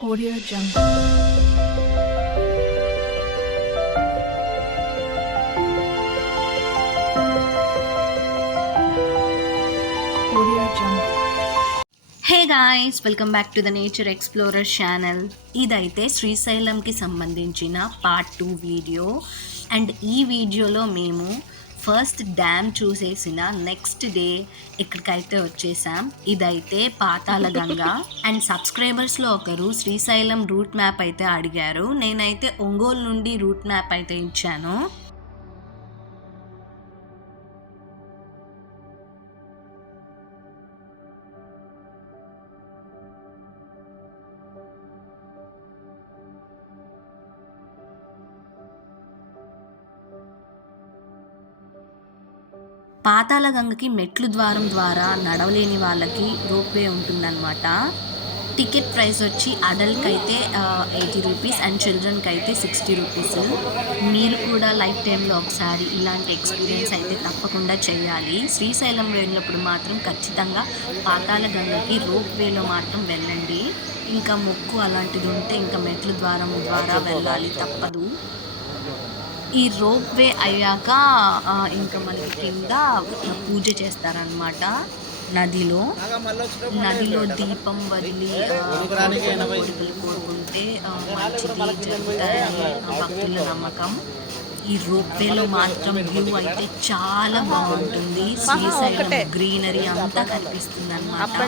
Audio Jungle. Audio Jungle. Hey guys, welcome back to the nature explorer channel. ఇదైతే శ్రీశైలంకి సంబంధించిన part 2 video. And ఈ వీడియోలో మేము first dam చూసేసిన next day ఇక్కడికైతే వచ్చేసాం. ఇదైతే పాతాళ గంగ. అండ్ సబ్స్క్రైబర్స్లో ఒకరు శ్రీశైలం రూట్ మ్యాప్ అయితే అడిగారు. నేనైతే ఒంగోలు నుండి రూట్ మ్యాప్ అయితే ఇచ్చాను. పాతాళ గంగకి మెట్లు ద్వారం ద్వారా నడవలేని వాళ్ళకి రోప్వే ఉంటుందన్నమాట. టికెట్ ప్రైస్ వచ్చి అడల్ట్కి అయితే 80 రూపీస్ అండ్ చిల్డ్రన్కి అయితే 60 రూపీస్. మీరు కూడా లైఫ్ టైంలో ఒకసారి ఇలాంటి ఎక్స్పీరియన్స్ అయితే తప్పకుండా చేయాలి. శ్రీశైలం వెళ్ళినప్పుడు మాత్రం ఖచ్చితంగా పాతాళ గంగకి రోప్వేలో మాత్రం వెళ్ళండి. ఇంకా మొక్కు అలాంటిది ఉంటే ఇంకా మెట్లు ద్వారా వెళ్ళాలి, తప్పదు. ఈ రోప్వే అయ్యాక ఇంకా మనకి కింద పూజ చేస్తారనమాట. నదిలో దీపం వదిలి కోరికలు కోరుకుంటే మంచిది జరుగుతాయని భక్తుల నమ్మకం. ఈ రోప్వేలో మాత్రం వ్యూ అయితే చాలా బాగుంటుంది. శ్రీశైలం గ్రీనరీ అంతా కనిపిస్తుంది అనమాట.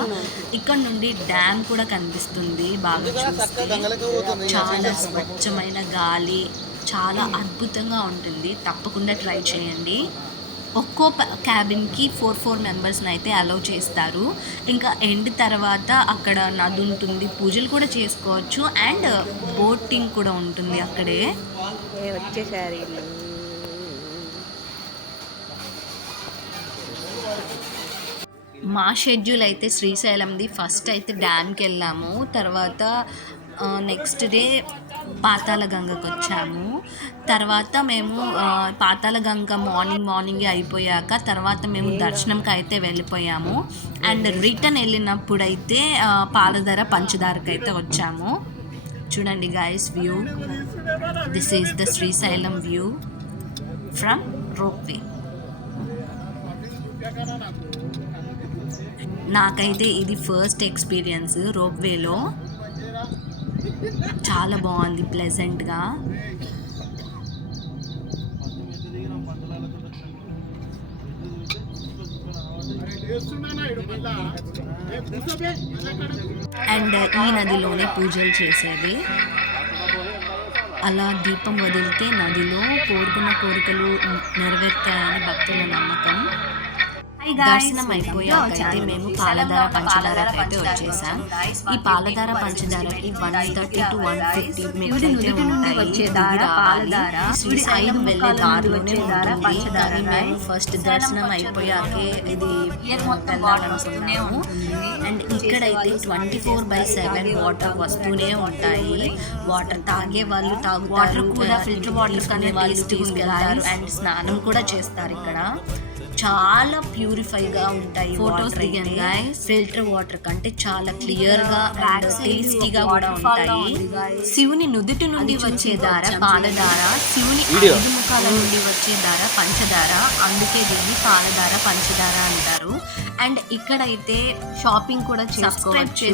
ఇక్కడ నుండి డ్యామ్ కూడా కనిపిస్తుంది. బాగా చూస్తే చాలా స్వచ్ఛమైన గాలి, చాలా అద్భుతంగా ఉంటుంది. తప్పకుండా ట్రై చేయండి. ఒక్కో క్యాబిన్కి 4 మెంబర్స్ని అయితే అలౌ చేస్తారు. ఇంకా ఎండ్ తర్వాత అక్కడ నది ఉంటుంది, పూజలు కూడా చేసుకోవచ్చు. అండ్ బోటింగ్ కూడా ఉంటుంది అక్కడే. వచ్చేసారి మా షెడ్యూల్ అయితే శ్రీశైలంది ఫస్ట్ అయితే డ్యామ్కి వెళ్ళాము. తర్వాత నెక్స్ట్ డే పాతాళ గంగకు వచ్చాము. తర్వాత మేము పాతాళ గంగ మార్నింగే అయిపోయాక తర్వాత మేము దర్శనంకి అయితే వెళ్ళిపోయాము. అండ్ రిటర్న్ వెళ్ళినప్పుడైతే పాలధార పంచదారకి అయితే వచ్చాము. చూడండి guys, view. This is the Srisailam view from ropeway. నాకైతే ఇది ఫస్ట్ ఎక్స్పీరియన్స్ రోప్వేలో. చాలా బాగుంది, ప్లెజెంట్గా. అండ్ ఈ నదిలోనే పూజలు చేసేది. అలా దీపం వదిలితే నదిలో కోరుకున్న కోరికలు నెరవేరుతాయని భక్తుల నమ్మకం. దర్శనం అయిపోయాకైతే మేము పాలధార పంచదారకి అయితే వచ్చేసాం. ఈ పాలధార పంచదారకి 130 to 150 మెట్లు అయితే ఉంటాయి. శ్రీశైలం వెళ్ళే దారిలోనే ఉంటుంది. కానీ మేము ఫస్ట్ దర్శనం అయిపోయాకే ఇది వెళ్ళాలనుకున్నాము. అండ్ ఇక్కడైతే 24/7 వాటర్ వస్తూనే ఉంటాయి. వాటర్ తాగే వాళ్ళు తాగుతారు, కూడా ఫిల్టర్ వాటర్ అనే వాళ్ళు తీసుకెళ్తారు. అండ్ స్నానం కూడా చేస్తారు. ఇక్కడ చాలా ప్యూరిఫైగా ఉంటాయి. ఫొటోస్ దిగాను గాయ్స్. ఫిల్టర్ వాటర్ కంటే చాలా క్లియర్గా టేస్టీగా కూడా ఉంటాయి. శివుని నుదుటి నుండి వచ్చే దార పాలధార, శివుని 5 ముఖాల నుండి వచ్చే దార పంచదార. అందుకే దీన్ని పాలధార పంచదార అంటారు. అండ్ ఇక్కడైతే షాపింగ్ కూడా చేసుకోవచ్చు.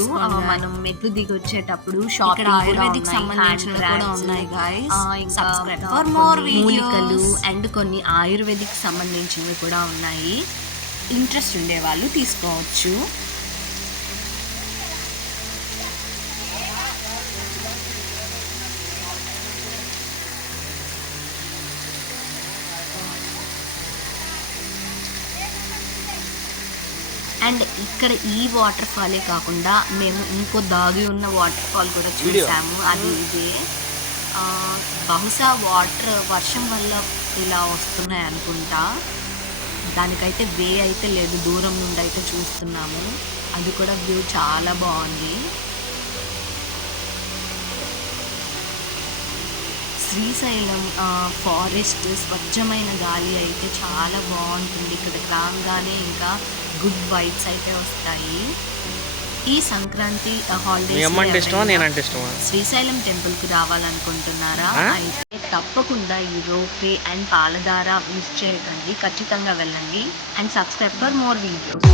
మనం మెట్లు దిగి వచ్చేటప్పుడు షాపింగ్ ఆయుర్వేదిక్ సంబంధించినవి కూడా ఉన్నాయి గాయ్స్. సబ్స్క్రైబ్ ఫర్ మోర్ మూలికలు అండ్ కొన్ని ఆయుర్వేదిక్ సంబంధించినవి కూడా ఉన్నాయి. ఇంట్రెస్ట్ ఉండే వాళ్ళు తీసుకోవచ్చు. అండ్ ఇక్కడ ఈ వాటర్ ఫాలే కాకుండా మేము ఇంకో దాగి ఉన్న వాటర్ ఫాల్ కూడా చూసాము. అది ఇదే. బహుశా వాటర్ వర్షం వల్ల ఇలా వస్తున్నాయి అనుకుంటా. దానికైతే వే అయితే లేదు, దూరం నుండి అయితే చూస్తున్నాము. అది కూడా వ్యూ చాలా బాగుంది. శ్రీశైలం ఫారెస్ట్, స్వచ్ఛమైన గాలి అయితే చాలా బాగుంటుంది. ఇక్కడ రాగానే ఇంకా గుడ్ వైబ్స్ అయితే వస్తాయి. ఈ సంక్రాంతి మీ హాలిడేస్ అమ్మంటే ఇష్టమా నేనంటే ఇష్టమా? శ్రీశైలం టెంపుల్కి రావాలనుకుంటున్నారా? ఆ? అయితే తప్పకుండా ఈ రోప్వే అండ్ పాలధార మిస్ చేయకండి, ఖచ్చితంగా వెళ్ళండి and subscribe for more videos.